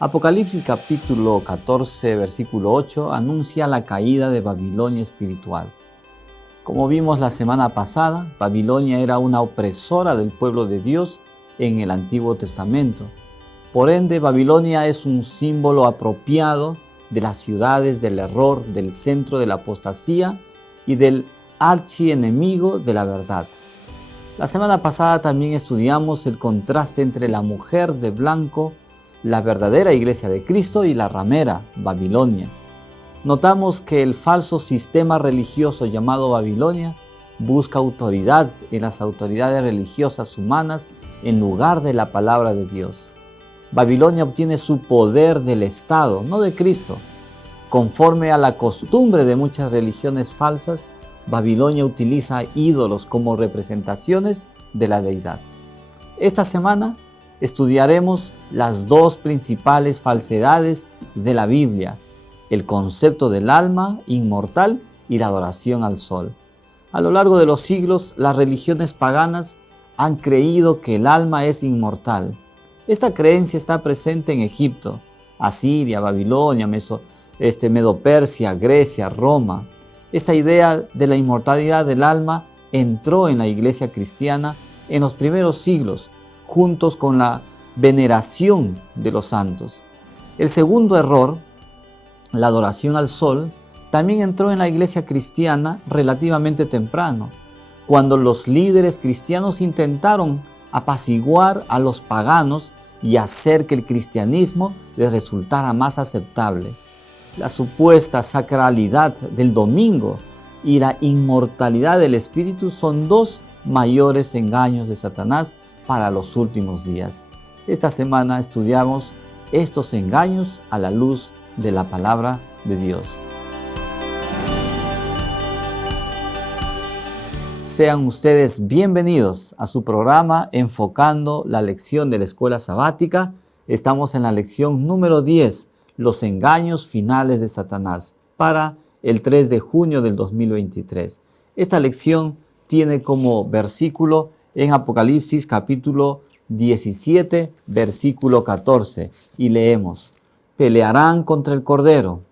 Apocalipsis capítulo 14, versículo 8, anuncia la caída de Babilonia espiritual. Como vimos la semana pasada, Babilonia era una opresora del pueblo de Dios en el Antiguo Testamento. Por ende, Babilonia es un símbolo apropiado de las ciudades del error, del centro de la apostasía y del archienemigo de la verdad. La semana pasada también estudiamos el contraste entre la mujer de blanco, la verdadera iglesia de Cristo, y la ramera, Babilonia. Notamos que el falso sistema religioso llamado Babilonia busca autoridad en las autoridades religiosas humanas en lugar de la palabra de Dios. Babilonia obtiene su poder del Estado, no de Cristo. Conforme a la costumbre de muchas religiones falsas, Babilonia utiliza ídolos como representaciones de la deidad. Esta semana estudiaremos las dos principales falsedades de la Biblia: el concepto del alma inmortal y la adoración al sol. A lo largo de los siglos, las religiones paganas han creído que el alma es inmortal. Esta creencia está presente en Egipto, Asiria, Babilonia, Medo-Persia, Grecia, Roma. Esta idea de la inmortalidad del alma entró en la iglesia cristiana en los primeros siglos, juntos con la veneración de los santos. El segundo error, la adoración al sol, también entró en la iglesia cristiana relativamente temprano, cuando los líderes cristianos intentaron apaciguar a los paganos y hacer que el cristianismo les resultara más aceptable. La supuesta sacralidad del domingo y la inmortalidad del espíritu son dos mayores engaños de Satanás para los últimos días. Esta semana estudiamos estos engaños a la luz de la palabra de Dios. Sean ustedes bienvenidos a su programa Enfocando la Lección de la Escuela Sabática. Estamos en la lección número 10, los engaños finales de Satanás, para el 3 de junio del 2023. Esta lección tiene como versículo en Apocalipsis capítulo 17, versículo 14, y leemos: pelearán contra el Cordero,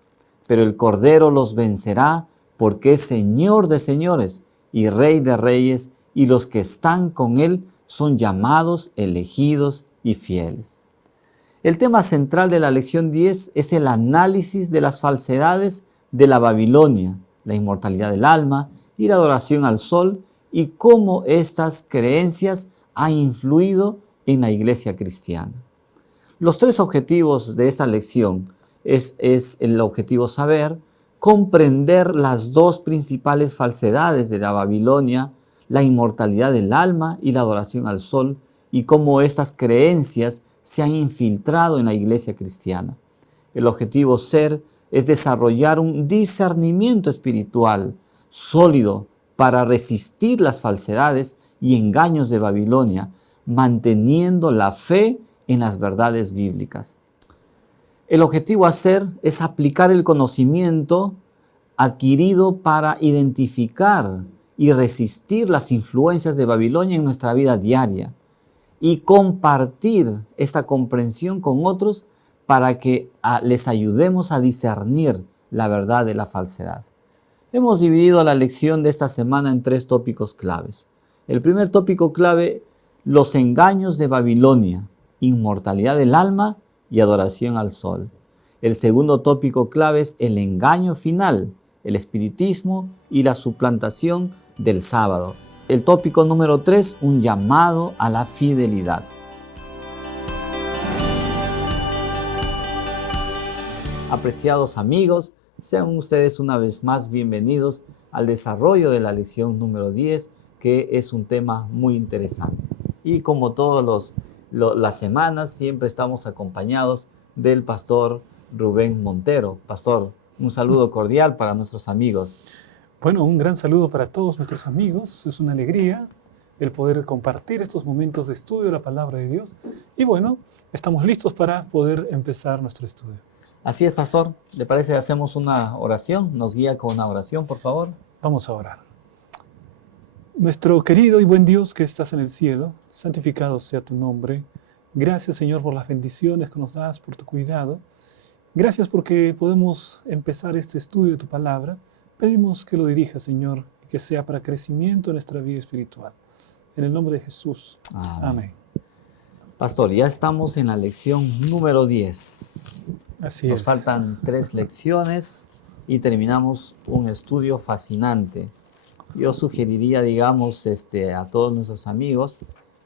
pero el Cordero los vencerá, porque es Señor de señores y Rey de reyes, y los que están con él son llamados, elegidos y fieles. El tema central de la lección 10 es el análisis de las falsedades de la Babilonia, la inmortalidad del alma y la adoración al sol, y cómo estas creencias han influido en la iglesia cristiana. Los tres objetivos de esta lección es el objetivo saber, comprender las dos principales falsedades de la Babilonia, la inmortalidad del alma y la adoración al sol, y cómo estas creencias se han infiltrado en la iglesia cristiana. El objetivo ser es desarrollar un discernimiento espiritual sólido para resistir las falsedades y engaños de Babilonia, manteniendo la fe en las verdades bíblicas. El objetivo a ser es aplicar el conocimiento adquirido para identificar y resistir las influencias de Babilonia en nuestra vida diaria y compartir esta comprensión con otros para que les ayudemos a discernir la verdad de la falsedad. Hemos dividido la lección de esta semana en tres tópicos claves. El primer tópico clave: los engaños de Babilonia, inmortalidad del alma y adoración al sol. El segundo tópico clave es el engaño final, el espiritismo y la suplantación del sábado. El tópico número 3, un llamado a la fidelidad. Apreciados amigos, sean ustedes una vez más bienvenidos al desarrollo de la lección número 10, que es un tema muy interesante. Y como todas las semanas, siempre estamos acompañados del pastor Rubén Montero. Pastor, un saludo cordial para nuestros amigos. Bueno, un gran saludo para todos nuestros amigos. Es una alegría el poder compartir estos momentos de estudio de la palabra de Dios. Y bueno, estamos listos para poder empezar nuestro estudio. Así es, pastor. ¿Le parece que hacemos una oración? ¿Nos guía con una oración, por favor? Vamos a orar. Nuestro querido y buen Dios que estás en el cielo, santificado sea tu nombre. Gracias, Señor, por las bendiciones que nos das, por tu cuidado. Gracias porque podemos empezar este estudio de tu palabra. Pedimos que lo dirijas, Señor, y que sea para crecimiento en nuestra vida espiritual. En el nombre de Jesús. Amén. Pastor, ya estamos en la lección número 10. Así Nos es. faltan 3 lecciones y terminamos un estudio fascinante. Yo sugeriría, digamos, a todos nuestros amigos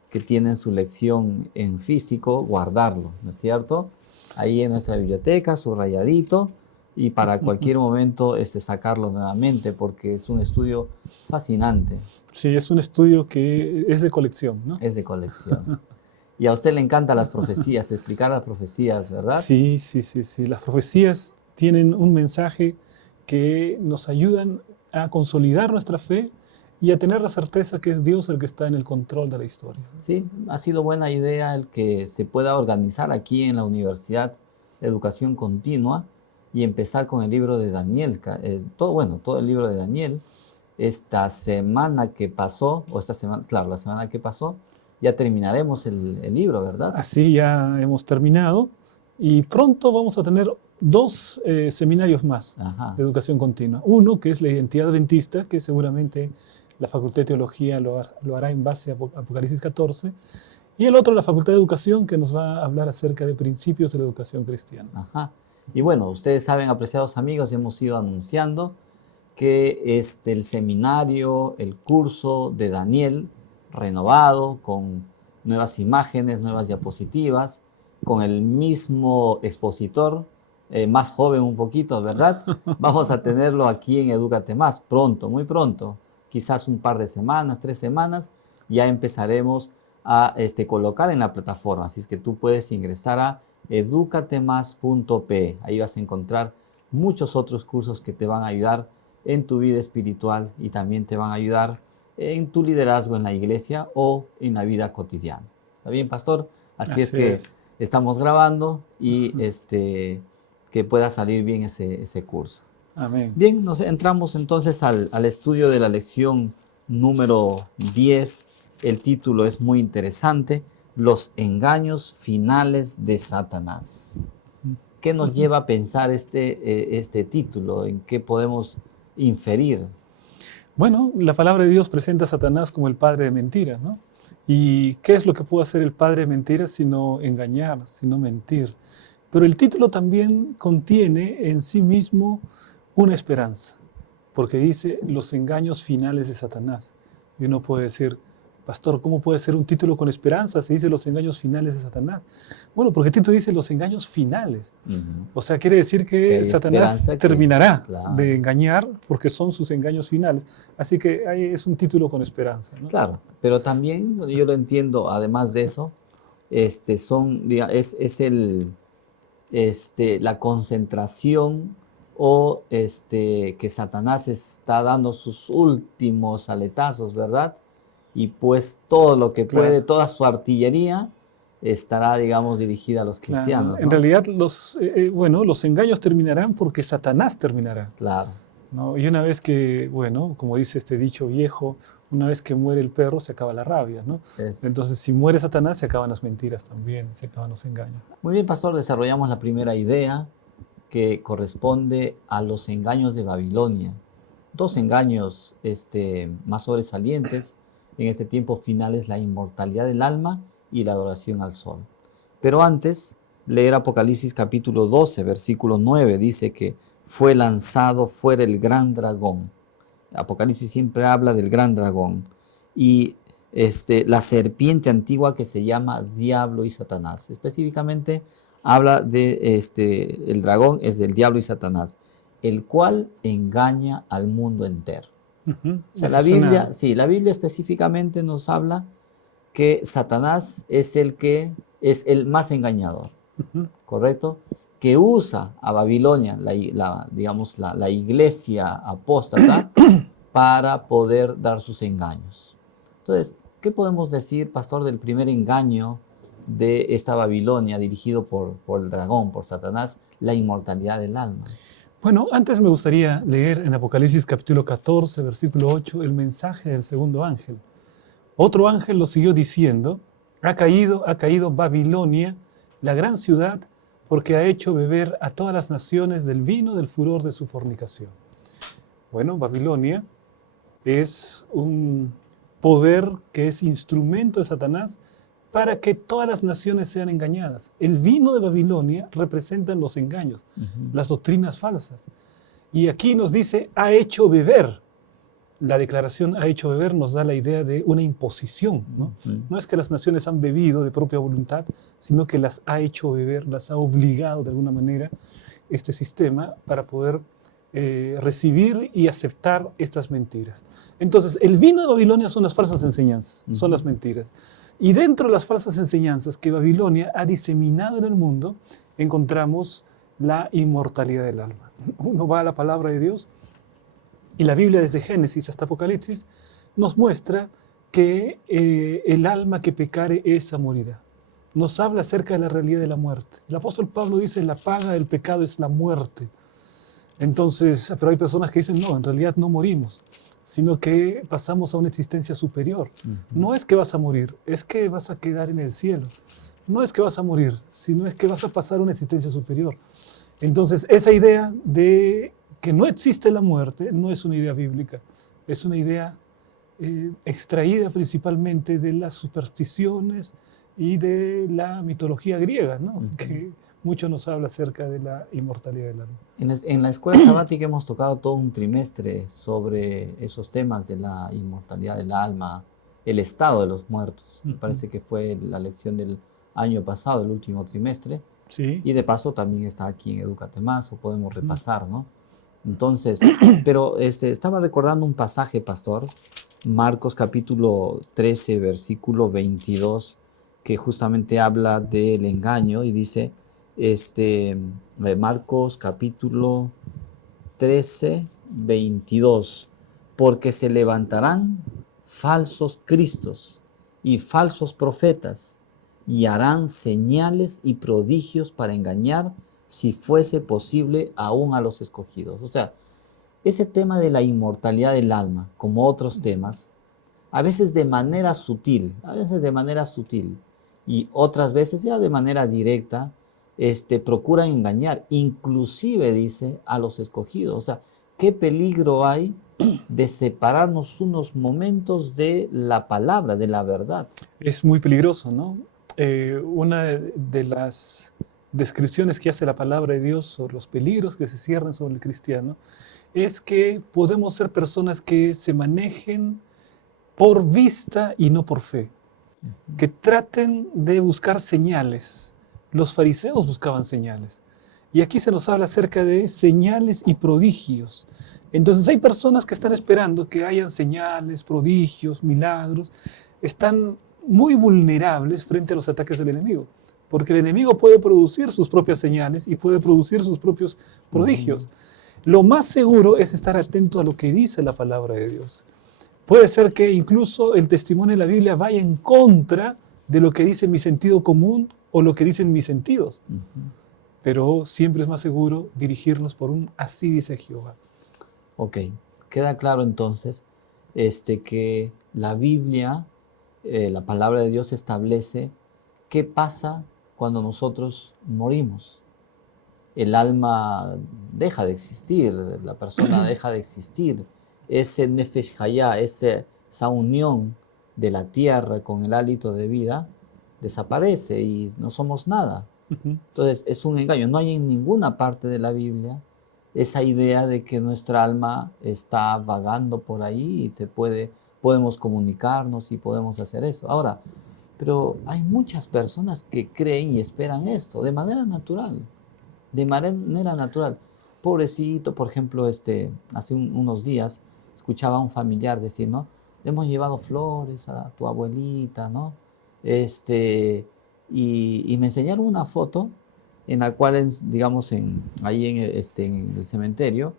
que tienen su lección en físico, guardarlo, ¿no es cierto? Ahí en nuestra biblioteca, subrayadito, y para cualquier momento sacarlo nuevamente, porque es un estudio fascinante. Sí, es un estudio que es de colección, ¿no? Es de colección. Y a usted le encantan las profecías, explicar las profecías, ¿verdad? Sí. Las profecías tienen un mensaje que nos ayudan a consolidar nuestra fe y a tener la certeza que es Dios el que está en el control de la historia. Sí, ha sido buena idea el que se pueda organizar aquí en la Universidad de Educación Continua y empezar con el libro de Daniel, todo el libro de Daniel. Esta semana que pasó, la semana que pasó, ya terminaremos el libro, ¿verdad? Así ya hemos terminado y pronto vamos a tener 2 seminarios más de educación continua. Uno que es la identidad adventista, que seguramente la Facultad de Teología lo hará en base a Apocalipsis 14, y el otro la Facultad de Educación, que nos va a hablar acerca de principios de la educación cristiana. Ajá. Y bueno, ustedes saben, apreciados amigos, hemos ido anunciando que el seminario, el curso de Daniel, renovado, con nuevas imágenes, nuevas diapositivas, con el mismo expositor, más joven un poquito, ¿verdad? Vamos a tenerlo aquí en Edúcate Más, pronto, muy pronto, quizás un par de semanas, 3 semanas, ya empezaremos a colocar en la plataforma. Así es que tú puedes ingresar a educatemas.pe. Ahí vas a encontrar muchos otros cursos que te van a ayudar en tu vida espiritual y también te van a ayudar en tu liderazgo en la iglesia o en la vida cotidiana. ¿Está bien, pastor? Así es que estamos grabando y que pueda salir bien ese curso. Amén. Bien, nos entramos entonces al estudio de la lección número 10. El título es muy interesante: Los engaños finales de Satanás. ¿Qué nos lleva a pensar este título? ¿En qué podemos inferir? Bueno, la palabra de Dios presenta a Satanás como el padre de mentiras, ¿no? ¿Y qué es lo que puede hacer el padre de mentiras sino engañar, sino mentir? Pero el título también contiene en sí mismo una esperanza, porque dice los engaños finales de Satanás. Y uno puede decir, pastor, ¿cómo puede ser un título con esperanza si dice los engaños finales de Satanás? Bueno, porque el título dice los engaños finales. O sea, quiere decir que Satanás terminará de engañar porque son sus engaños finales. Así que ahí es un título con esperanza, ¿no? Claro, pero también yo lo entiendo, además de eso, es la concentración o que Satanás está dando sus últimos aletazos, ¿verdad? Y pues todo lo que puede, toda su artillería estará, digamos, dirigida a los cristianos. En realidad, los engaños terminarán porque Satanás terminará. Claro. ¿No? Y una vez que, como dice este dicho viejo, una vez que muere el perro se acaba la rabia, ¿no? Entonces, si muere Satanás, se acaban las mentiras también, se acaban los engaños. Muy bien, pastor, desarrollamos la primera idea que corresponde a los engaños de Babilonia. 2 engaños más sobresalientes en este tiempo final es la inmortalidad del alma y la adoración al sol. Pero antes, leer Apocalipsis capítulo 12, versículo 9, dice que fue lanzado fuera el gran dragón. Apocalipsis siempre habla del gran dragón. Y la serpiente antigua que se llama Diablo y Satanás. Específicamente habla de el dragón es del Diablo y Satanás, el cual engaña al mundo entero. O sea, la Biblia específicamente nos habla que Satanás es el más engañador, ¿correcto? Que usa a Babilonia, la iglesia apóstata, para poder dar sus engaños. Entonces, ¿qué podemos decir, pastor, del primer engaño de esta Babilonia dirigido por el dragón, por Satanás, la inmortalidad del alma? Bueno, antes me gustaría leer en Apocalipsis capítulo 14, versículo 8, el mensaje del segundo ángel. Otro ángel lo siguió diciendo, Ha caído Babilonia, la gran ciudad, porque ha hecho beber a todas las naciones del vino del furor de su fornicación. Bueno, Babilonia es un poder que es instrumento de Satanás para que todas las naciones sean engañadas. El vino de Babilonia representa los engaños, las doctrinas falsas. Y aquí nos dice, ha hecho beber. La declaración ha hecho beber nos da la idea de una imposición, ¿no? No es que las naciones han bebido de propia voluntad, sino que las ha hecho beber, las ha obligado de alguna manera este sistema para poder recibir y aceptar estas mentiras. Entonces, el vino de Babilonia son las falsas enseñanzas, son las mentiras. Y dentro de las falsas enseñanzas que Babilonia ha diseminado en el mundo, encontramos la inmortalidad del alma. Uno va a la palabra de Dios y la Biblia desde Génesis hasta Apocalipsis nos muestra que el alma que pecare esa morirá. Nos habla acerca de la realidad de la muerte. El apóstol Pablo dice, la paga del pecado es la muerte. Entonces, pero hay personas que dicen, no, en realidad no morimos, sino que pasamos a una existencia superior. No es que vas a morir, es que vas a quedar en el cielo. No es que vas a morir, sino es que vas a pasar a una existencia superior. Entonces, esa idea de que no existe la muerte no es una idea bíblica, es una idea extraída principalmente de las supersticiones y de la mitología griega, ¿no? Que mucho nos habla acerca de la inmortalidad del alma. En la escuela sabática hemos tocado todo un trimestre sobre esos temas de la inmortalidad del alma, el estado de los muertos. Me parece que fue la lección del año pasado, el último trimestre. Sí. Y de paso también está aquí en Edúcate Más, o podemos repasar, ¿no? Entonces, pero estaba recordando un pasaje, pastor, Marcos capítulo 13, versículo 22, que justamente habla del engaño y dice, Marcos capítulo 13, 22, porque se levantarán falsos cristos y falsos profetas y harán señales y prodigios para engañar, si fuese posible, aún a los escogidos. O sea, ese tema de la inmortalidad del alma, como otros temas, a veces de manera sutil, y otras veces ya de manera directa, procuran engañar, inclusive, dice, a los escogidos. O sea, ¿qué peligro hay de separarnos unos momentos de la palabra, de la verdad? Es muy peligroso, ¿no? Una de las descripciones que hace la palabra de Dios sobre los peligros que se cierran sobre el cristiano es que podemos ser personas que se manejen por vista y no por fe, que traten de buscar señales. Los fariseos buscaban señales. Y aquí se nos habla acerca de señales y prodigios. Entonces hay personas que están esperando que hayan señales, prodigios, milagros. Están muy vulnerables frente a los ataques del enemigo, porque el enemigo puede producir sus propias señales y puede producir sus propios prodigios. Lo más seguro es estar atento a lo que dice la palabra de Dios. Puede ser que incluso el testimonio de la Biblia vaya en contra de lo que dice mi sentido común o lo que dicen mis sentidos. Pero siempre es más seguro dirigirnos por un así dice Jehová. Ok, queda claro entonces que la Biblia, la palabra de Dios establece qué pasa cuando nosotros morimos. El alma deja de existir, la persona deja de existir. Ese nefesh hayá, esa unión de la tierra con el hálito de vida, desaparece y no somos nada. Entonces es un engaño. No hay en ninguna parte de la Biblia esa idea de que nuestra alma está vagando por ahí y podemos comunicarnos y podemos hacer eso. Ahora, pero hay muchas personas que creen y esperan esto de manera natural. De manera natural. Pobrecito, por ejemplo, hace unos días escuchaba a un familiar decir, ¿no? Le hemos llevado flores a tu abuelita, ¿no? Y me enseñaron una foto en la cual, digamos, ahí en el cementerio,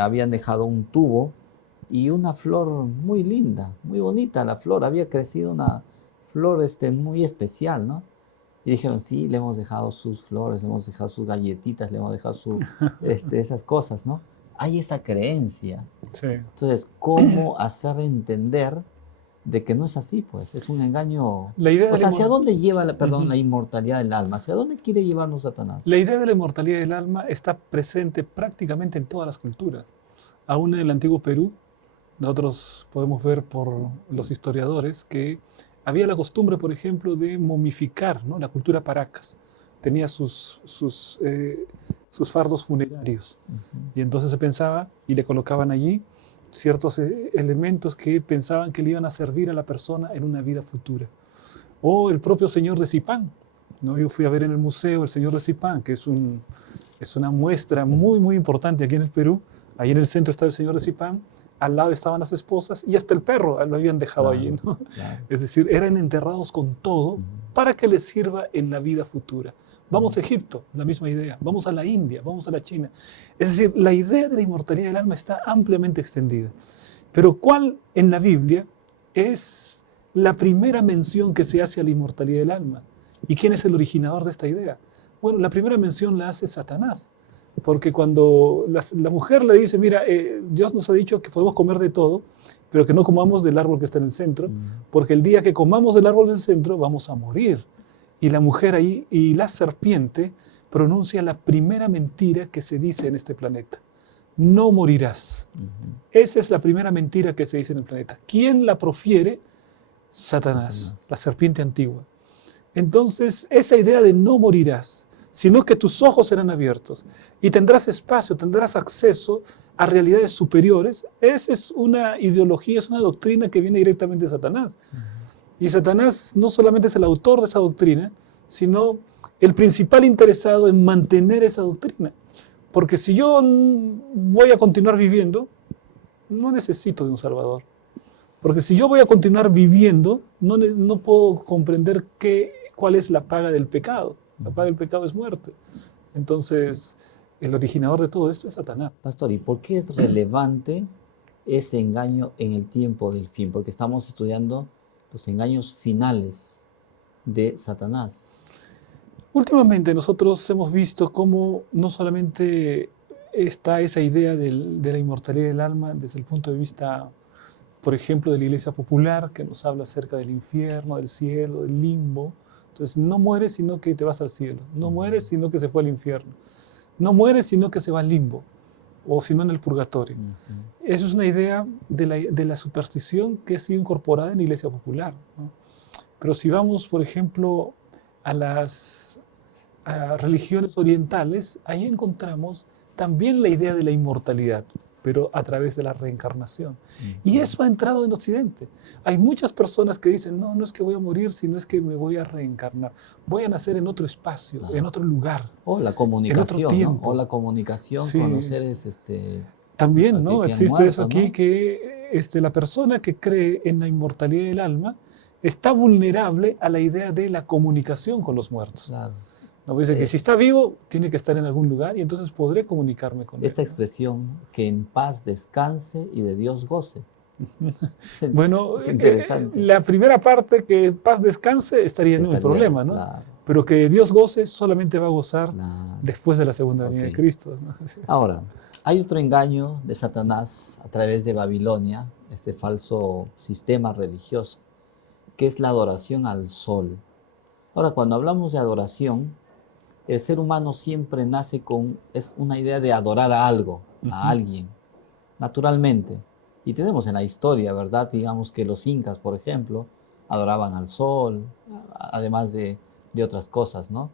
habían dejado un tubo y una flor muy linda, muy bonita la flor. Había crecido una flor muy especial, ¿no? Y dijeron, sí, le hemos dejado sus flores, le hemos dejado sus galletitas, le hemos dejado esas cosas, ¿no? Hay esa creencia. Sí. Entonces, ¿cómo hacer entender de que no es así, pues, es un engaño. La idea O sea, de ¿hacia dónde lleva, Ujú. la inmortalidad del alma? ¿Hacia dónde quiere llevarnos Satanás? La idea de la inmortalidad del alma está presente prácticamente en todas las culturas. Aún en el antiguo Perú, nosotros podemos ver por los historiadores que había la costumbre, por ejemplo, de momificar, ¿no? La cultura Paracas tenía sus fardos funerarios. Ujú. Y entonces se pensaba y le colocaban allí ciertos elementos que pensaban que le iban a servir a la persona en una vida futura. O el propio Señor de Zipán, ¿no? Yo fui a ver en el museo el Señor de Zipán, que es una muestra muy, muy importante aquí en el Perú. Ahí en el centro está el Señor de Zipán, al lado estaban las esposas y hasta el perro lo habían dejado Claro, allí, ¿no? claro. Es decir, eran enterrados con todo Ujú. para que les sirva en la vida futura. Vamos a Ujú. Egipto, la misma idea. Vamos a la India, vamos a la China. Es decir, la idea de la inmortalidad del alma está ampliamente extendida. Pero ¿cuál en la Biblia es la primera mención que se hace a la inmortalidad del alma? ¿Y quién es el originador de esta idea? Bueno, la primera mención la hace Satanás. Porque cuando la mujer le dice, mira, Dios nos ha dicho que podemos comer de todo, pero que no comamos del árbol que está en el centro, Ujú. porque el día que comamos del árbol del centro vamos a morir. Y la mujer ahí, y la serpiente, pronuncia la primera mentira que se dice en este planeta. No morirás. Ujú. Esa es la primera mentira que se dice en el planeta. ¿Quién la profiere? Satanás, Satanás. la serpiente antigua. Entonces, esa idea de no morirás, sino que tus ojos serán abiertos y tendrás espacio, tendrás acceso a realidades superiores, esa es una ideología, es una doctrina que viene directamente de Satanás. Ujú. Y Satanás no solamente es el autor de esa doctrina, sino el principal interesado en mantener esa doctrina. Porque si yo voy a continuar viviendo, no necesito de un Salvador. Porque si yo voy a continuar viviendo, no puedo comprender cuál es la paga del pecado. La paga del pecado es muerte. Entonces, el originador de todo esto es Satanás. Pastor, ¿y por qué es relevante ese engaño en el tiempo del fin? Porque estamos estudiando los engaños finales de Satanás. Últimamente nosotros hemos visto cómo no solamente está esa idea de la inmortalidad del alma desde el punto de vista, por ejemplo, de la Iglesia Popular, que nos habla acerca del infierno, del cielo, del limbo. Entonces, no mueres sino que te vas al cielo. No mueres sino que se fue al infierno. No mueres sino que se va al limbo, o sino en el purgatorio. Ujú. Eso es una idea de la superstición que ha sido incorporada en la Iglesia Popular, ¿no? Pero si vamos, por ejemplo, a las religiones orientales, ahí encontramos también la idea de la inmortalidad, pero a través de la reencarnación. Y Ujú. eso ha entrado en Occidente. Hay muchas personas que dicen, no, no es que voy a morir, sino es que me voy a reencarnar. Voy a nacer en otro espacio, en otro lugar, O la en otro comunicación, ¿no? tiempo. O la comunicación Sí, con los seres también, ¿no? que han Existe eso muerto, aquí, ¿no? que la persona que cree en la inmortalidad del alma está vulnerable a la idea de la comunicación con los muertos. Claro. ¿No? Dice que si está vivo, tiene que estar en algún lugar y entonces podré comunicarme con Esta él, expresión, que en paz descanse y de Dios goce. ¿no? Bueno, Es interesante. la primera parte, que paz descanse, estaría en un Estaría, problema, ¿no? claro, Pero que Dios goce, solamente va a gozar claro. después de la segunda venida de Ok. Cristo, ¿no? Ahora, hay otro engaño de Satanás a través de Babilonia, este falso sistema religioso, que es la adoración al sol. Ahora, cuando hablamos de adoración, el ser humano siempre nace es una idea de adorar a algo, a alguien, naturalmente. Y tenemos en la historia, ¿verdad? Digamos que los incas, por ejemplo, adoraban al sol, además de otras cosas, ¿no?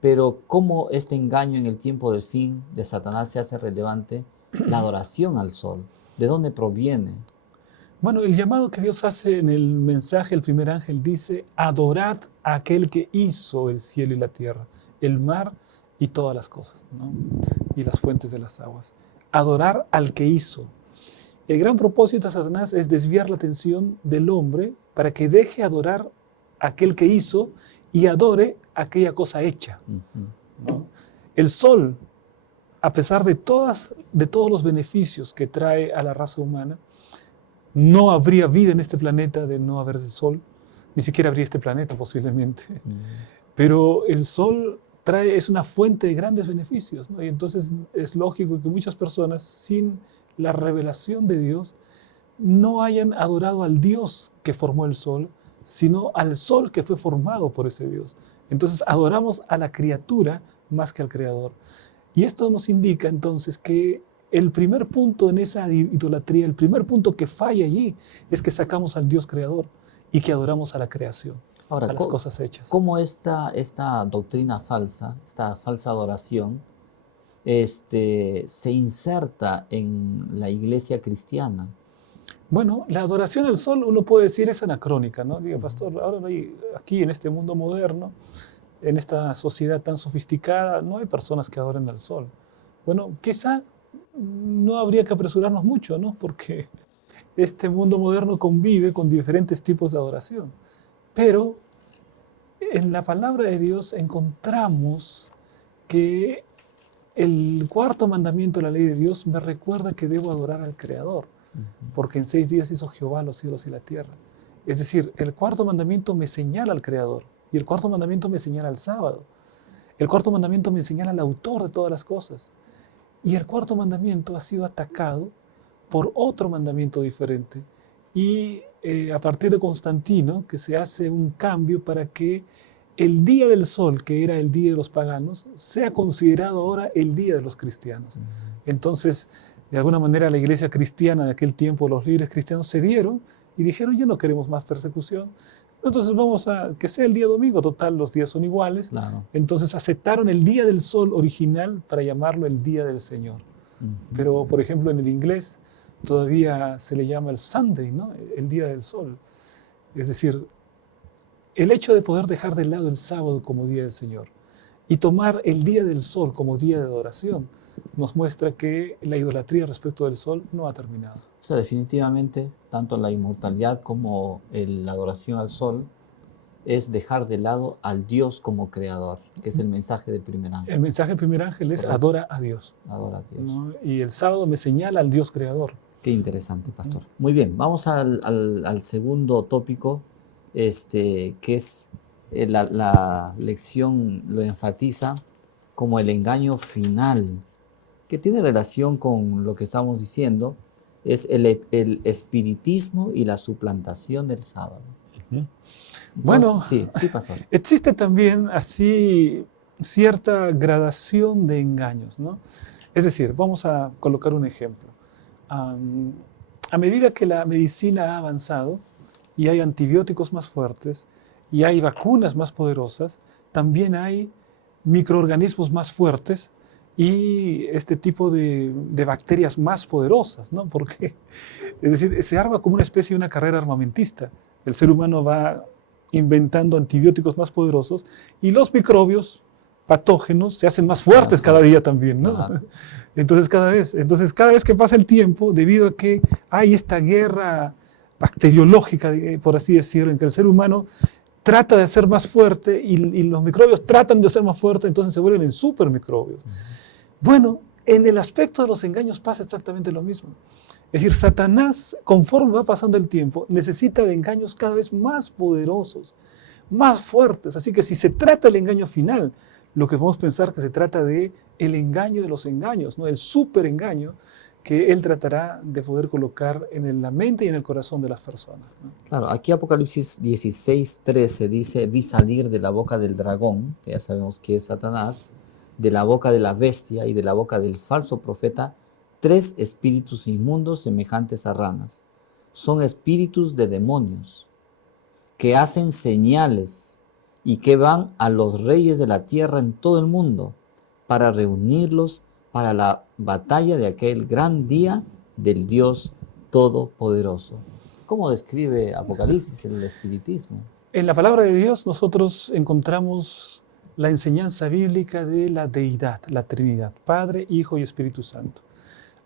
Pero ¿cómo este engaño en el tiempo del fin de Satanás se hace relevante la adoración al sol? ¿De dónde proviene? Bueno, el llamado que Dios hace en el mensaje, el primer ángel dice, adorad a aquel que hizo el cielo y la tierra, el mar y todas las cosas, ¿no? Y las fuentes de las aguas. Adorar al que hizo. El gran propósito de Satanás es desviar la atención del hombre para que deje adorar a aquel que hizo y adore aquella cosa hecha, Ujú. ¿no? El sol, a pesar de todos los beneficios que trae a la raza humana, no habría vida en este planeta de no haber el sol, ni siquiera habría este planeta posiblemente. Pero el sol es una fuente de grandes beneficios, ¿no? Y entonces es lógico que muchas personas, sin la revelación de Dios, no hayan adorado al Dios que formó el sol, sino al sol que fue formado por ese Dios. Entonces adoramos a la criatura más que al Creador. Y esto nos indica entonces que el primer punto en esa idolatría, el primer punto que falla allí, es que sacamos al Dios creador y que adoramos a la creación, Ahora, a las cosas hechas. ¿cómo esta doctrina falsa, esta falsa adoración, se inserta en la iglesia cristiana? Bueno, la adoración al sol, uno puede decir, es anacrónica, ¿no? Diga, pastor, ahora no hay, aquí en este mundo moderno, en esta sociedad tan sofisticada, no hay personas que adoren al sol. Bueno, quizá no habría que apresurarnos mucho, ¿no? Porque este mundo moderno convive con diferentes tipos de adoración. Pero en la palabra de Dios encontramos que el cuarto mandamiento de la ley de Dios me recuerda que debo adorar al Creador, porque en 6 días hizo Jehová los cielos y la tierra. Es decir, el cuarto mandamiento me señala al Creador, y el cuarto mandamiento me señala al sábado. El cuarto mandamiento me señala al autor de todas las cosas. Y el cuarto mandamiento ha sido atacado por otro mandamiento diferente. Y a partir de Constantino, que se hace un cambio para que el día del sol, que era el día de los paganos, sea considerado ahora el día de los cristianos. Entonces, de alguna manera, la iglesia cristiana de aquel tiempo, los líderes cristianos cedieron y dijeron, ya no queremos más persecución. Entonces vamos a que sea el día domingo, total, los días son iguales. Claro. Entonces aceptaron el día del sol original para llamarlo el día del Señor. Pero, por ejemplo, en el inglés todavía se le llama el Sunday, ¿no? El día del sol. Es decir, el hecho de poder dejar de lado el sábado como día del Señor y tomar el día del sol como día de adoración nos muestra que la idolatría respecto del sol no ha terminado. O sea, definitivamente, tanto la inmortalidad como la adoración al sol es dejar de lado al Dios como creador, que es el mensaje del primer ángel. El mensaje del primer ángel es Correcto. adora a Dios. Adora a Dios. ¿No? Y el sábado me señala al Dios creador. Qué interesante, pastor. Muy bien, vamos al segundo tópico, que es la lección lo enfatiza como el engaño final, que tiene relación con lo que estamos diciendo, es el espiritismo y la suplantación del sábado. Entonces, Bueno, sí, pastor. existe también así cierta gradación de engaños, ¿no? Es decir, vamos a colocar un ejemplo. A medida que la medicina ha avanzado y hay antibióticos más fuertes y hay vacunas más poderosas, también hay microorganismos más fuertes y este tipo de bacterias más poderosas, ¿no? Porque, es decir, se arma como una especie de una carrera armamentista. El ser humano va inventando antibióticos más poderosos y los microbios patógenos se hacen más fuertes cada día también, ¿no? Claro. Entonces cada vez que pasa el tiempo, debido a que hay esta guerra bacteriológica, por así decirlo, en que el ser humano trata de ser más fuerte y los microbios tratan de ser más fuertes, entonces se vuelven en supermicrobios. Bueno, en el aspecto de los engaños pasa exactamente lo mismo. Es decir, Satanás, conforme va pasando el tiempo, necesita de engaños cada vez más poderosos, más fuertes. Así que si se trata del engaño final, lo que podemos pensar que se trata de el engaño de los engaños, ¿no? El superengaño que él tratará de poder colocar en la mente y en el corazón de las personas, ¿no? Claro, aquí Apocalipsis 16:13 dice, vi salir de la boca del dragón, que ya sabemos que es Satanás, de la boca de la bestia y de la boca del falso profeta, 3 espíritus inmundos semejantes a ranas. Son espíritus de demonios, que hacen señales y que van a los reyes de la tierra en todo el mundo para reunirlos para la batalla de aquel gran día del Dios Todopoderoso. ¿Cómo describe Apocalipsis el espiritismo? En la palabra de Dios nosotros encontramos la enseñanza bíblica de la deidad, la Trinidad, Padre, Hijo y Espíritu Santo.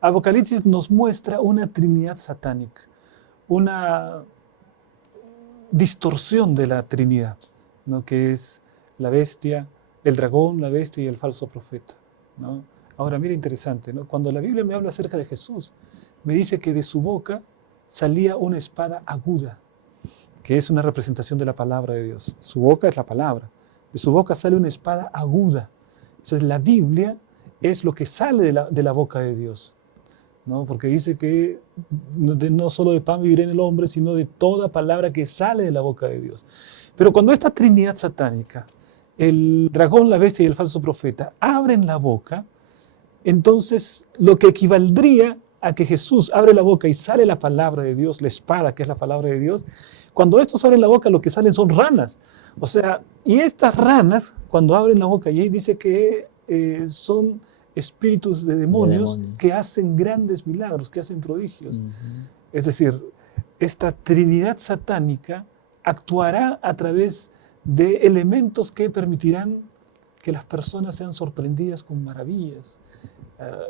Apocalipsis nos muestra una Trinidad satánica, una distorsión de la Trinidad, ¿no? Que es la bestia, el dragón, la bestia y el falso profeta, ¿no? Ahora, mira, interesante, ¿no? Cuando la Biblia me habla acerca de Jesús, me dice que de su boca salía una espada aguda, que es una representación de la palabra de Dios. Su boca es la palabra. De su boca sale una espada aguda. Entonces, la Biblia es lo que sale de la boca de Dios, ¿no? Porque dice que no solo de pan vivirá en el hombre, sino de toda palabra que sale de la boca de Dios. Pero cuando esta trinidad satánica, el dragón, la bestia y el falso profeta, abren la boca, entonces lo que equivaldría a que Jesús abre la boca y sale la palabra de Dios, la espada que es la palabra de Dios, cuando estos abren la boca lo que salen son ranas. O sea, y estas ranas, cuando abren la boca, y dice que son espíritus de demonios que hacen grandes milagros, que hacen prodigios. Es decir, esta trinidad satánica actuará a través de elementos que permitirán que las personas sean sorprendidas con maravillas.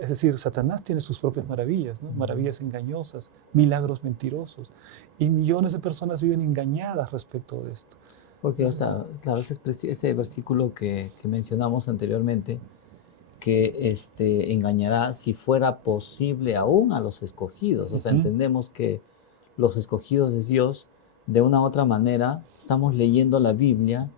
Es decir, Satanás tiene sus propias maravillas, ¿no? Maravillas engañosas, milagros mentirosos, y millones de personas viven engañadas respecto de esto. Porque, o sea, claro, ese versículo que mencionamos anteriormente, que engañará si fuera posible aún a los escogidos. O sea, entendemos que los escogidos de Dios, de una u otra manera, estamos leyendo la Biblia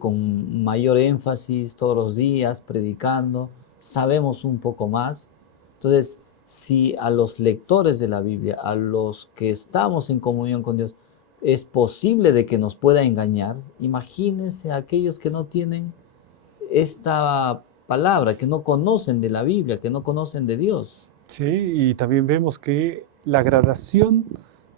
con mayor énfasis todos los días, predicando, sabemos un poco más. Entonces, si a los lectores de la Biblia, a los que estamos en comunión con Dios, es posible de que nos pueda engañar, imagínense a aquellos que no tienen esta palabra, que no conocen de la Biblia, que no conocen de Dios. Sí, y también vemos que la gradación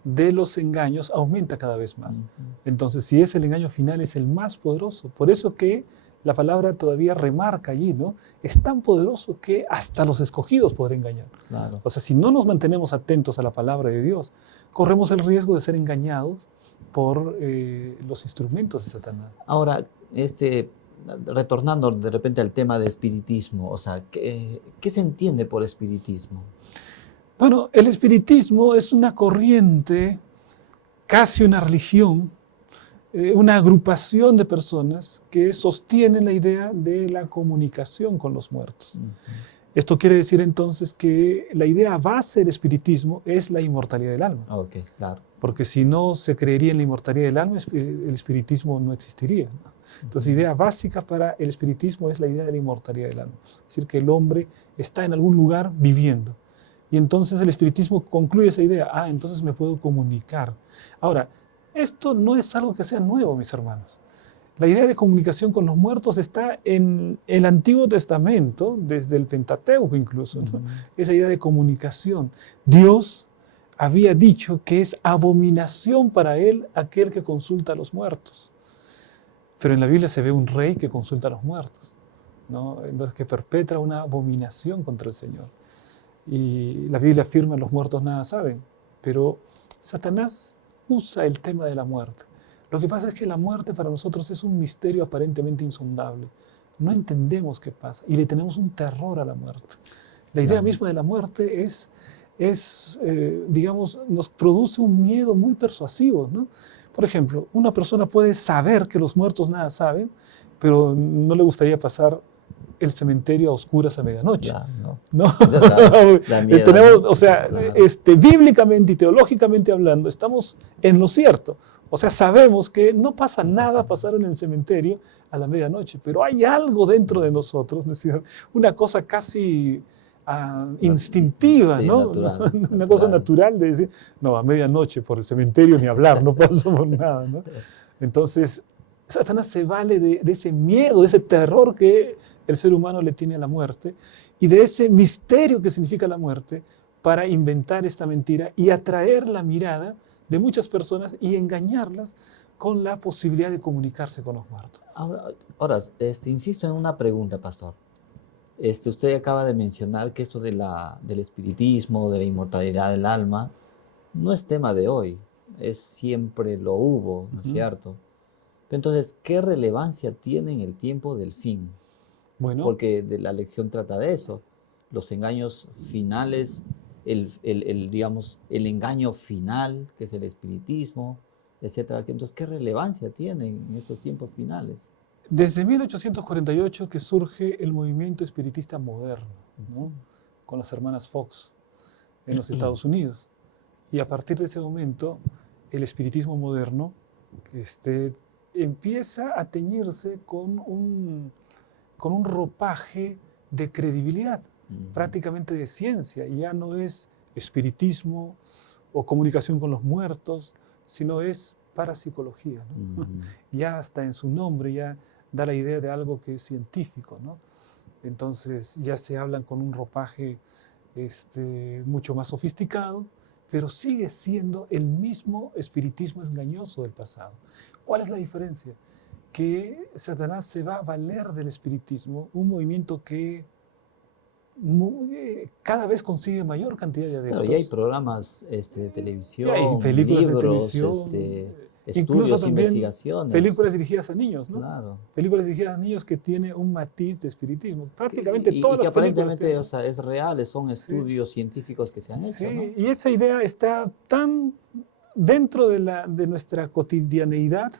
de los engaños aumenta cada vez más. Entonces, si es el engaño final, es el más poderoso. Por eso que la palabra todavía remarca allí, ¿no? Es tan poderoso que hasta los escogidos podrán engañar. Claro. O sea, si no nos mantenemos atentos a la palabra de Dios, corremos el riesgo de ser engañados por los instrumentos de Satanás. Ahora, retornando de repente al tema de espiritismo, o sea, ¿qué se entiende por espiritismo? Bueno, el espiritismo es una corriente, casi una religión, una agrupación de personas que sostienen la idea de la comunicación con los muertos. Esto quiere decir entonces que la idea base del espiritismo es la inmortalidad del alma. Ok, claro. Porque si no se creería en la inmortalidad del alma, el espiritismo no existiría, ¿no? Entonces, la idea básica para el espiritismo es la idea de la inmortalidad del alma. Es decir, que el hombre está en algún lugar viviendo. Y entonces el espiritismo concluye esa idea. Entonces me puedo comunicar. Ahora, esto no es algo que sea nuevo, mis hermanos. La idea de comunicación con los muertos está en el Antiguo Testamento, desde el Pentateuco incluso, ¿no? Esa idea de comunicación. Dios había dicho que es abominación para él aquel que consulta a los muertos. Pero en la Biblia se ve un rey que consulta a los muertos, ¿no? Entonces, que perpetra una abominación contra el Señor. Y la Biblia afirma que los muertos nada saben, pero Satanás usa el tema de la muerte. Lo que pasa es que la muerte para nosotros es un misterio aparentemente insondable. No entendemos qué pasa y le tenemos un terror a la muerte. La idea misma de la muerte digamos, nos produce un miedo muy persuasivo, ¿no? Por ejemplo, una persona puede saber que los muertos nada saben, pero no le gustaría pasar el cementerio a oscuras a medianoche. Ya, no. ¿No? Da miedo, Tenemos, ¿no? o sea, Claro. Bíblicamente y teológicamente hablando, estamos en lo cierto. O sea, sabemos que no pasa nada pasar en el cementerio a la medianoche, pero hay algo dentro de nosotros, ¿no es cierto? Una cosa casi instintiva, Sí, ¿no? Una cosa natural de decir, no, a medianoche por el cementerio ni hablar, no paso por nada, ¿no? Entonces, Satanás se vale de ese miedo, de ese terror que el ser humano le tiene a la muerte y de ese misterio que significa la muerte para inventar esta mentira y atraer la mirada de muchas personas y engañarlas con la posibilidad de comunicarse con los muertos. Ahora, insisto en una pregunta, pastor. Usted acaba de mencionar que esto del espiritismo, de la inmortalidad del alma, no es tema de hoy, siempre lo hubo, ¿no es cierto? Pero entonces, ¿qué relevancia tiene en el tiempo del fin? Bueno, Porque la lección trata de eso, los engaños finales, digamos, el engaño final, que es el espiritismo, etcétera. Entonces, ¿qué relevancia tiene en estos tiempos finales? desde 1848 que surge el movimiento espiritista moderno, ¿no? Con las hermanas Fox en los Estados Unidos. Y a partir de ese momento, el espiritismo moderno empieza a teñirse con un ropaje de credibilidad. prácticamente de ciencia, ya no es espiritismo o comunicación con los muertos, sino es parapsicología, ¿no? Ya hasta en su nombre ya da la idea de algo que es científico, ¿no? Entonces ya se hablan con un ropaje mucho más sofisticado, pero sigue siendo el mismo espiritismo engañoso del pasado. ¿Cuál es la diferencia? Que Satanás se va a valer del espiritismo, un movimiento que cada vez consigue mayor cantidad de adeptos. Claro, y hay programas de televisión, Y hay películas libros, de televisión, incluso estudios, también investigaciones. películas dirigidas a niños, ¿no? Claro. Películas dirigidas a niños que tiene un matiz de espiritismo. Prácticamente Y todas que las películas aparentemente, tienen. o sea, es real, son estudios científicos que se han Sí, hecho, ¿no? y esa idea está tan dentro de nuestra cotidianeidad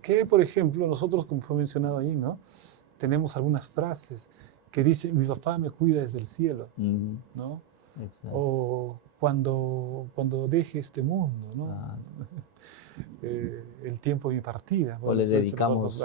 que, por ejemplo, nosotros, como fue mencionado ahí, ¿no? Tenemos algunas frases que dicen, mi papá me cuida desde el cielo, ¿no? Exacto. O cuando deje este mundo, ¿no? El tiempo de mi partida. O le dedicamos,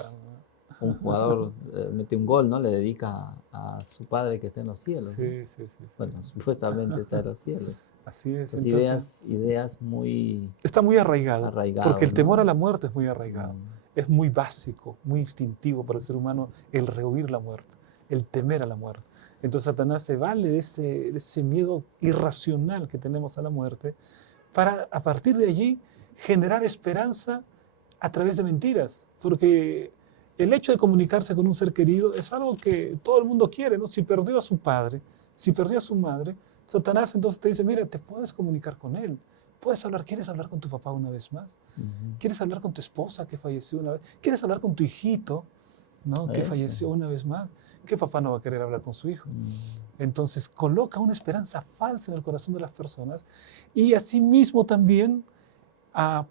un jugador mete un gol, ¿no? Le dedica a su padre que está en los cielos. Sí, ¿no? sí. Bueno, supuestamente está en los cielos. Así es. Pues Entonces, ideas muy está muy arraigado, porque el temor ¿no? a la muerte es muy arraigado. Es muy básico, muy instintivo para el ser humano el rehuir la muerte, el temer a la muerte. Entonces Satanás se vale de ese miedo irracional que tenemos a la muerte para, a partir de allí, generar esperanza a través de mentiras. Porque el hecho de comunicarse con un ser querido es algo que todo el mundo quiere, ¿no? Si perdió a su padre, si perdió a su madre, Satanás entonces te dice, mira, te puedes comunicar con él. Puedes hablar, ¿quieres hablar con tu papá una vez más? ¿Quieres hablar con tu esposa que falleció una vez? ¿Quieres hablar con tu hijito, ¿no? Que falleció una vez más? ¿Qué papá no va a querer hablar con su hijo? Entonces coloca una esperanza falsa en el corazón de las personas y asimismo también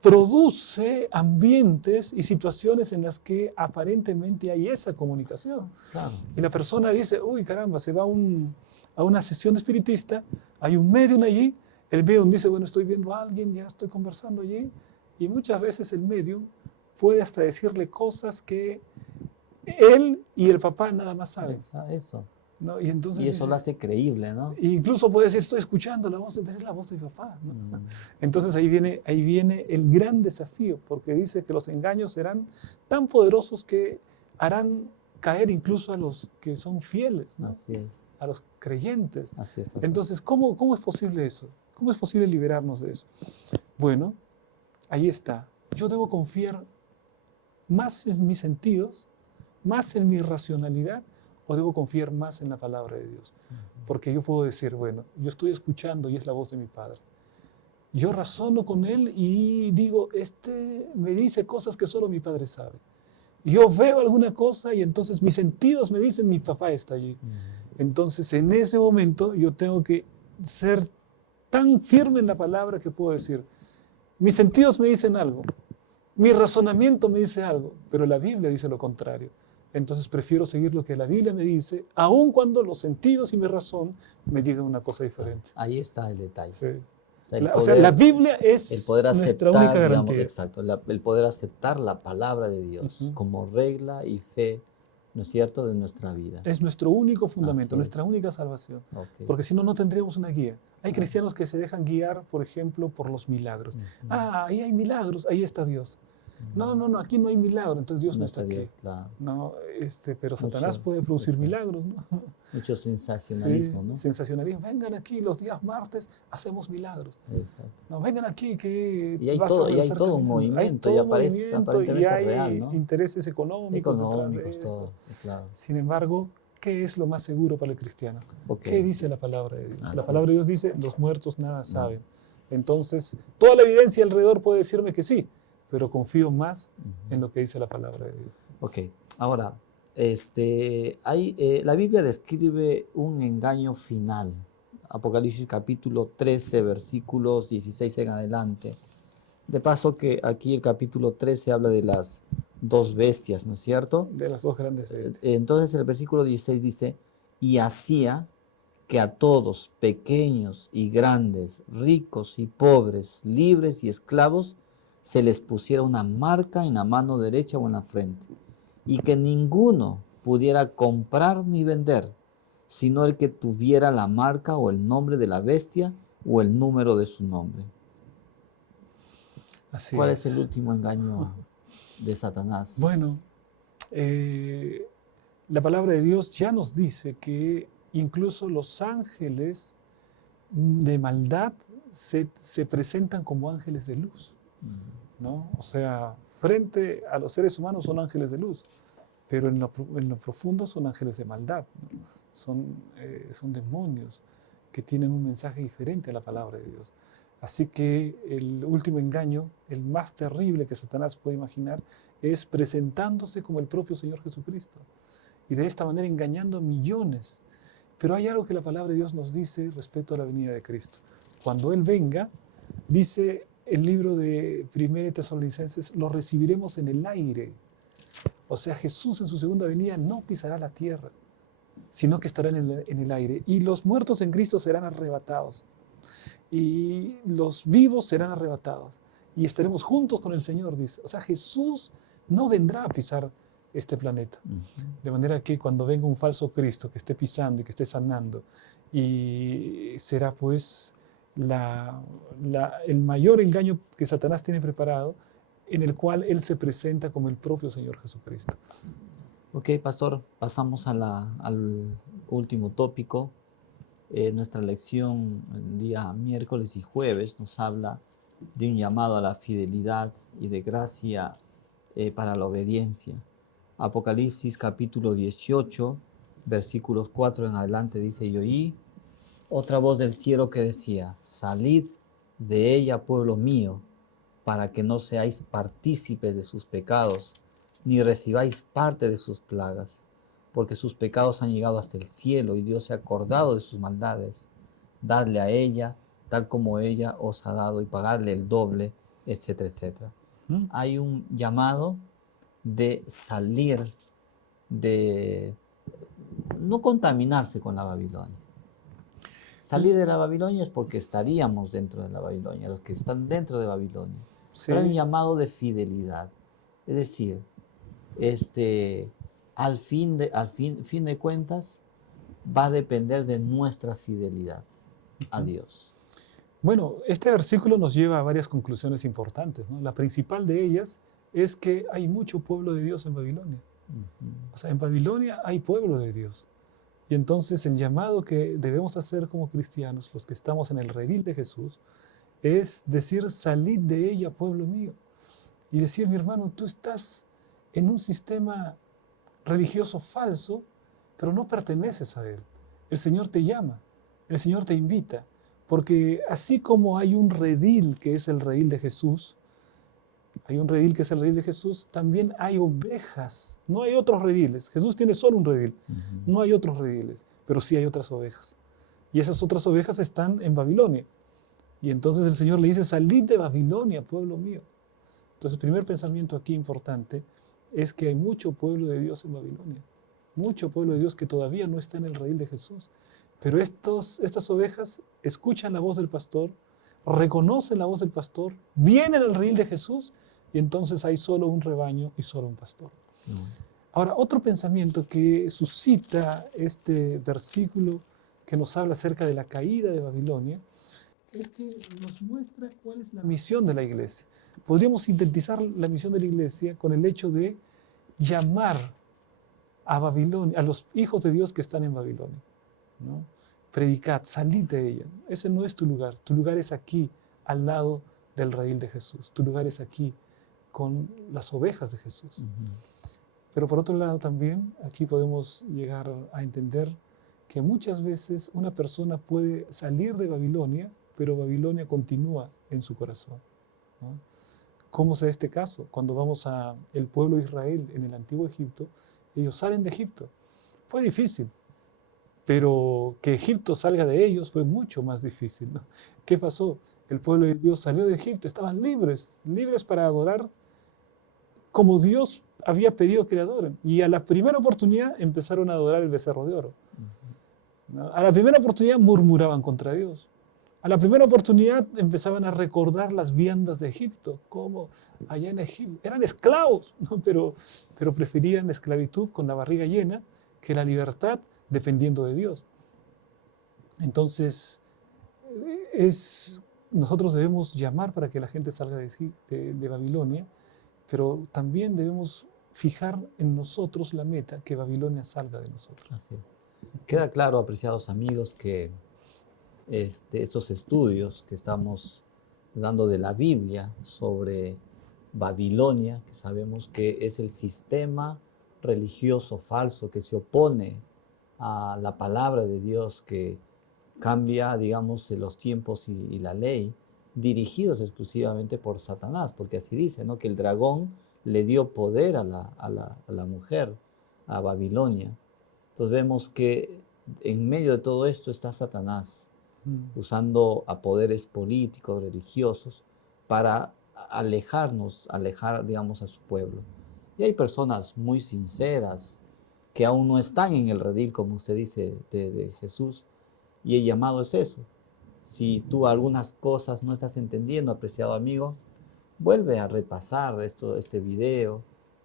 produce ambientes y situaciones en las que aparentemente hay esa comunicación. Claro. Y la persona dice, uy, caramba, se va a una sesión espiritista, hay un medium allí, el medium dice, bueno, estoy viendo a alguien, ya estoy conversando allí, y muchas veces el medium puede hasta decirle cosas que él y el papá nada más saben. Eso. ¿No? Y entonces eso dice, lo hace creíble, ¿no? Incluso puede decir, estoy escuchando la voz de mi papá, ¿no? Entonces ahí viene el gran desafío, porque dice que los engaños serán tan poderosos que harán caer incluso a los que son fieles, ¿no? Así es. A los creyentes. Así es, pastor. Entonces, ¿cómo es posible eso? ¿Cómo es posible liberarnos de eso? Bueno, ahí está. Yo debo confiar más en mis sentidos, más en mi racionalidad, o debo confiar más en la palabra de Dios. Porque yo puedo decir, bueno, yo estoy escuchando y es la voz de mi Padre. Yo razono con Él y digo, me dice cosas que solo mi Padre sabe. Yo veo alguna cosa y entonces mis sentidos me dicen, mi papá está allí. Entonces, en ese momento yo tengo que ser tan firme en la palabra que puedo decir, mis sentidos me dicen algo, mi razonamiento me dice algo, pero la Biblia dice lo contrario. Entonces prefiero seguir lo que la Biblia me dice, aun cuando los sentidos y mi razón me digan una cosa diferente. Ahí está el detalle. Sí. O sea, la Biblia es el poder aceptar, nuestra única garantía. Digamos, exacto, el poder aceptar la palabra de Dios como regla y fe, ¿no es cierto?, de nuestra vida. Es nuestro único fundamento, nuestra única salvación. Okay. Porque si no, no tendríamos una guía. Hay cristianos que se dejan guiar, por ejemplo, por los milagros. Ahí hay milagros, ahí está Dios. No, aquí no hay milagro, entonces Dios no está aquí. Dios, claro. No, pero Satanás puede producir milagros, ¿no? Mucho sensacionalismo, sí, ¿no? Sensacionalismo. Vengan aquí, los días martes hacemos milagros. Exacto. No, vengan aquí que y hay todo un movimiento, y aparece aparentemente hay real, ¿no? Intereses económicos detrás de todo, claro. Sin embargo, ¿qué es lo más seguro para el cristiano? ¿Qué dice la palabra de Dios? Así la palabra es. de Dios dice, los muertos nada saben. Entonces, toda la evidencia alrededor puede decirme que sí, pero confío más en lo que dice la palabra de Dios. Ok, ahora, la Biblia describe un engaño final. Apocalipsis capítulo 13, versículos 16 en adelante. De paso que aquí el capítulo 13 habla de las dos bestias, ¿no es cierto? De las dos grandes bestias. Entonces el versículo 16 dice, y hacía que a todos, pequeños y grandes, ricos y pobres, libres y esclavos, se les pusiera una marca en la mano derecha o en la frente, y que ninguno pudiera comprar ni vender, sino el que tuviera la marca o el nombre de la bestia o el número de su nombre. Así ¿Cuál es. es el último engaño de Satanás? Bueno, la palabra de Dios ya nos dice que incluso los ángeles de maldad se presentan como ángeles de luz, ¿no? O sea, frente a los seres humanos son ángeles de luz, pero en lo profundo son ángeles de maldad, ¿no? Son demonios que tienen un mensaje diferente a la palabra de Dios. Así que el último engaño, el más terrible que Satanás puede imaginar, es presentándose como el propio Señor Jesucristo. Y de esta manera engañando a millones. Pero hay algo que la palabra de Dios nos dice respecto a la venida de Cristo. Cuando Él venga, dice el libro de 1 Tesalonicenses, lo recibiremos en el aire. O sea, Jesús en su segunda venida no pisará la tierra, sino que estará en el aire. Y los muertos en Cristo serán arrebatados. Y los vivos serán arrebatados. Y estaremos juntos con el Señor, dice. O sea, Jesús no vendrá a pisar este planeta. De manera que cuando venga un falso Cristo que esté pisando y que esté sanando, y será pues el mayor engaño que Satanás tiene preparado, en el cual Él se presenta como el propio Señor Jesucristo. Ok, pastor, pasamos al último tópico. Nuestra lección el día miércoles y jueves nos habla de un llamado a la fidelidad y de gracia para la obediencia. Apocalipsis capítulo 18, versículos 4 en adelante dice: y oí otra voz del cielo que decía: salid de ella, pueblo mío, para que no seáis partícipes de sus pecados, ni recibáis parte de sus plagas, porque sus pecados han llegado hasta el cielo y Dios se ha acordado de sus maldades. Dadle a ella tal como ella os ha dado y pagadle el doble, etcétera, etcétera. Hay un llamado de salir, de no contaminarse con la Babilonia. Salir de la Babilonia es porque estaríamos dentro de la Babilonia, los que están dentro de Babilonia. Sí. Pero hay un llamado de fidelidad. Es decir, al fin de cuentas, va a depender de nuestra fidelidad a Dios. Bueno, este versículo nos lleva a varias conclusiones importantes, ¿no? La principal de ellas es que hay mucho pueblo de Dios en Babilonia. O sea, en Babilonia hay pueblo de Dios. Y entonces el llamado que debemos hacer como cristianos, los que estamos en el redil de Jesús, es decir: salid de ella, pueblo mío. Y decir: mi hermano, tú estás en un sistema religioso falso, pero no perteneces a él. El Señor te llama, el Señor te invita, porque así como hay un redil que es el redil de Jesús, también hay ovejas. No hay otros rediles. Jesús tiene solo un redil. No hay otros rediles, pero sí hay otras ovejas. Y esas otras ovejas están en Babilonia. Y entonces el Señor le dice: salid de Babilonia, pueblo mío. Entonces el primer pensamiento aquí importante es que hay mucho pueblo de Dios en Babilonia. Mucho pueblo de Dios que todavía no está en el redil de Jesús. Pero estas ovejas escuchan la voz del pastor, reconocen la voz del pastor, vienen al redil de Jesús, y entonces hay solo un rebaño y solo un pastor. Ahora, otro pensamiento que suscita este versículo que nos habla acerca de la caída de Babilonia es que nos muestra cuál es la misión de la iglesia. Podríamos sintetizar la misión de la iglesia con el hecho de llamar a Babilonia, a los hijos de Dios que están en Babilonia, ¿no? Predicad, salid de ella. Ese no es tu lugar es aquí, al lado del redil de Jesús. Tu lugar es aquí, con las ovejas de Jesús. Pero por otro lado también, aquí podemos llegar a entender que muchas veces una persona puede salir de Babilonia, pero Babilonia continúa en su corazón, ¿no? ¿Cómo se da este caso? Cuando vamos al pueblo de Israel en el antiguo Egipto, ellos salen de Egipto. Fue difícil, pero que Egipto salga de ellos fue mucho más difícil, ¿no? ¿Qué pasó? El pueblo de Dios salió de Egipto, estaban libres para adorar como Dios había pedido que le adoren. Y a la primera oportunidad empezaron a adorar el becerro de oro. ¿No? A la primera oportunidad murmuraban contra Dios. A la primera oportunidad empezaban a recordar las viandas de Egipto, como allá en Egipto eran esclavos, ¿no? pero preferían la esclavitud con la barriga llena que la libertad defendiendo de Dios. Entonces, nosotros debemos llamar para que la gente salga de Babilonia, pero también debemos fijar en nosotros la meta, que Babilonia salga de nosotros. Así es. Queda claro, apreciados amigos, que estos estudios que estamos dando de la Biblia sobre Babilonia, que sabemos que es el sistema religioso falso que se opone a la palabra de Dios, que cambia, digamos, los tiempos y la ley, dirigidos exclusivamente por Satanás, porque así dice, ¿no? Que el dragón le dio poder a la mujer, a Babilonia. Entonces vemos que en medio de todo esto está Satanás, usando a poderes políticos, religiosos, para alejar, digamos, a su pueblo. Y hay personas muy sinceras que aún no están en el redil, como usted dice, de Jesús, y el llamado es eso. Si tú algunas cosas no estás entendiendo, apreciado amigo, vuelve a repasar este video,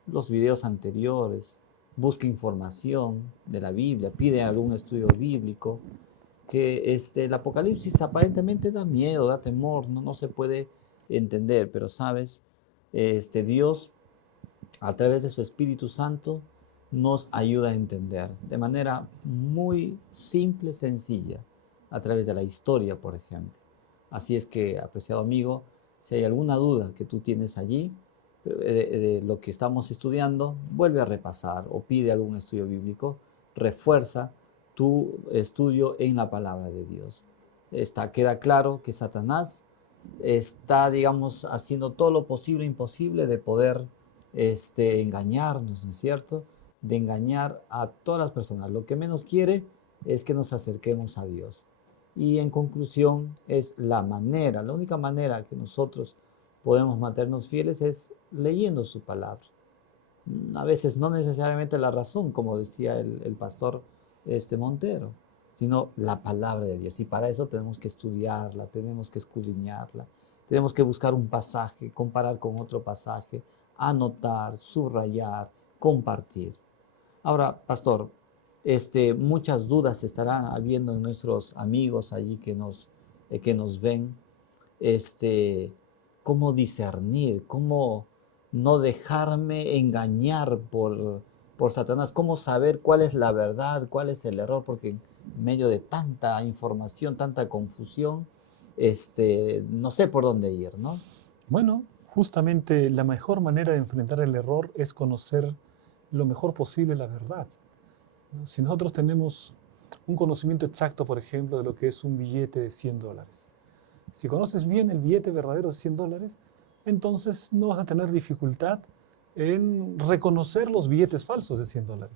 los videos anteriores, busca información de la Biblia, pide algún estudio bíblico, que el Apocalipsis aparentemente da miedo, da temor, no se puede entender, pero sabes, Dios a través de su Espíritu Santo nos ayuda a entender de manera muy simple, sencilla, a través de la historia, por ejemplo. Así es que, apreciado amigo, si hay alguna duda que tú tienes allí, de lo que estamos estudiando, vuelve a repasar o pide algún estudio bíblico, refuerza tu estudio en la palabra de Dios. Queda claro que Satanás está, digamos, haciendo todo lo posible e imposible de poder engañarnos, ¿no es cierto? De engañar a todas las personas. Lo que menos quiere es que nos acerquemos a Dios. Y en conclusión, es la única manera que nosotros podemos mantenernos fieles es leyendo su palabra. A veces no necesariamente la razón, como decía el pastor Montero, sino la palabra de Dios. Y para eso tenemos que estudiarla, tenemos que escudriñarla, tenemos que buscar un pasaje, comparar con otro pasaje, anotar, subrayar, compartir. Ahora, pastor, muchas dudas estarán habiendo en nuestros amigos allí que nos ven. ¿Cómo discernir? ¿Cómo no dejarme engañar por Satanás? ¿Cómo saber cuál es la verdad, cuál es el error? Porque en medio de tanta información, tanta confusión, no sé por dónde ir, ¿no? Bueno, justamente la mejor manera de enfrentar el error es conocer lo mejor posible la verdad, ¿no? Si nosotros tenemos un conocimiento exacto, por ejemplo, de lo que es un billete de $100, si conoces bien el billete verdadero de $100, entonces no vas a tener dificultad en reconocer los billetes falsos de $100, ¿no?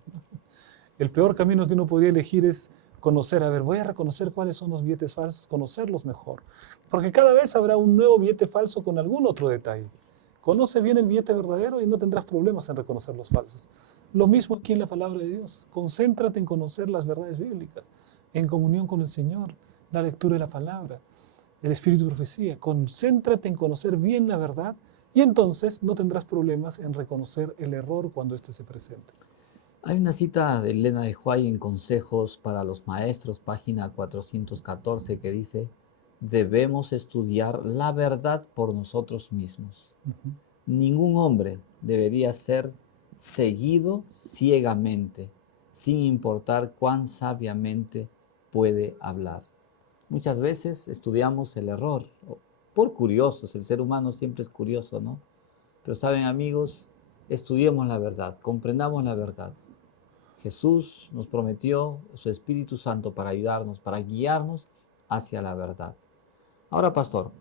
El peor camino que uno podría elegir es conocer, voy a reconocer cuáles son los billetes falsos, conocerlos mejor. Porque cada vez habrá un nuevo billete falso con algún otro detalle. Conoce bien el billete verdadero y no tendrás problemas en reconocer los falsos. Lo mismo aquí en la palabra de Dios. Concéntrate en conocer las verdades bíblicas, en comunión con el Señor, la lectura de la palabra, el espíritu de profecía. Concéntrate en conocer bien la verdad y entonces no tendrás problemas en reconocer el error cuando éste se presente. Hay una cita de Elena de White en Consejos para los Maestros, página 414, que dice: debemos estudiar la verdad por nosotros mismos. Ningún hombre debería ser seguido ciegamente, sin importar cuán sabiamente puede hablar. Muchas veces estudiamos el error por curiosos. El ser humano siempre es curioso, ¿no? Pero saben, amigos, estudiemos la verdad, comprendamos la verdad. Jesús nos prometió su Espíritu Santo para ayudarnos, para guiarnos hacia la verdad. Ahora, pastor,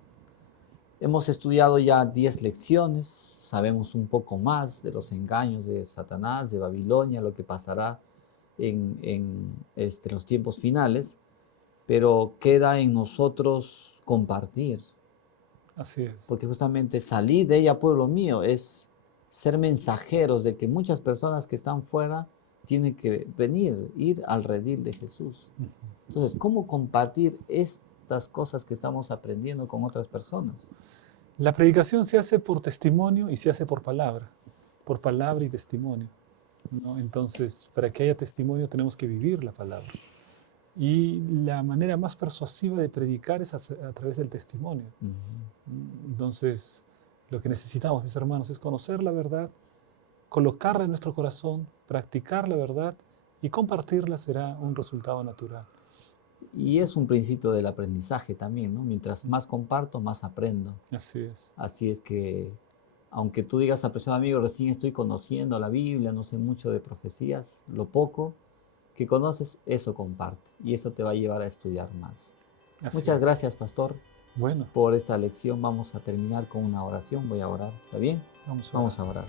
hemos estudiado ya 10 lecciones, sabemos un poco más de los engaños de Satanás, de Babilonia, lo que pasará en los tiempos finales, pero queda en nosotros compartir. Así es. Porque justamente salir de ella, pueblo mío, es ser mensajeros de que muchas personas que están fuera tienen que ir al redil de Jesús. Entonces, ¿cómo compartir estas cosas que estamos aprendiendo con otras personas? La predicación se hace por testimonio y se hace por palabra y testimonio. ¿no? Entonces, para que haya testimonio tenemos que vivir la palabra. Y la manera más persuasiva de predicar es a través del testimonio. Entonces, lo que necesitamos, mis hermanos, es conocer la verdad, colocarla en nuestro corazón, practicar la verdad y compartirla será un resultado natural. Y es un principio del aprendizaje también, ¿no? Mientras más comparto, más aprendo. Así es. Así es que, aunque tú digas, apreciado amigo, recién estoy conociendo la Biblia, no sé mucho de profecías, lo poco que conoces, eso comparte. Y eso te va a llevar a estudiar más. Así Muchas es. gracias, pastor, Bueno, por esta lección. Vamos a terminar con una oración. Voy a orar, ¿está bien? vamos a orar.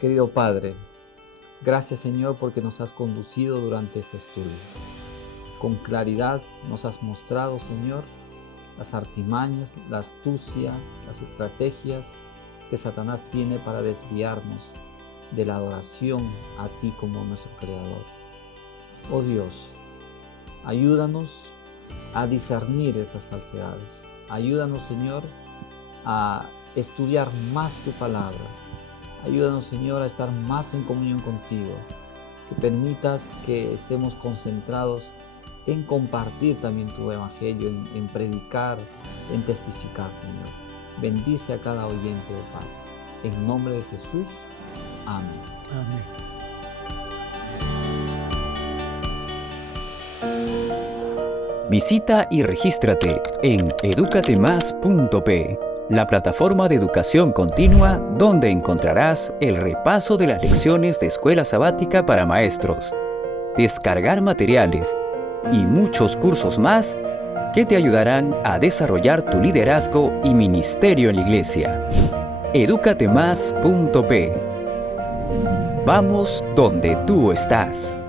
Querido Padre, gracias, Señor, porque nos has conducido durante este estudio. Con claridad nos has mostrado, Señor, las artimañas, la astucia, las estrategias que Satanás tiene para desviarnos de la adoración a ti como nuestro Creador. Oh Dios, ayúdanos a discernir estas falsedades. Ayúdanos, Señor, a estudiar más tu palabra. Ayúdanos, Señor, a estar más en comunión contigo. Que permitas que estemos concentrados en compartir también tu evangelio, en predicar, en testificar, Señor. Bendice a cada oyente, oh Padre. En nombre de Jesús. Amén. Amén. Visita y regístrate en educatemas.p, la plataforma de educación continua donde encontrarás el repaso de las lecciones de Escuela Sabática para Maestros, descargar materiales y muchos cursos más que te ayudarán a desarrollar tu liderazgo y ministerio en la iglesia. educatemas.p. Vamos donde tú estás.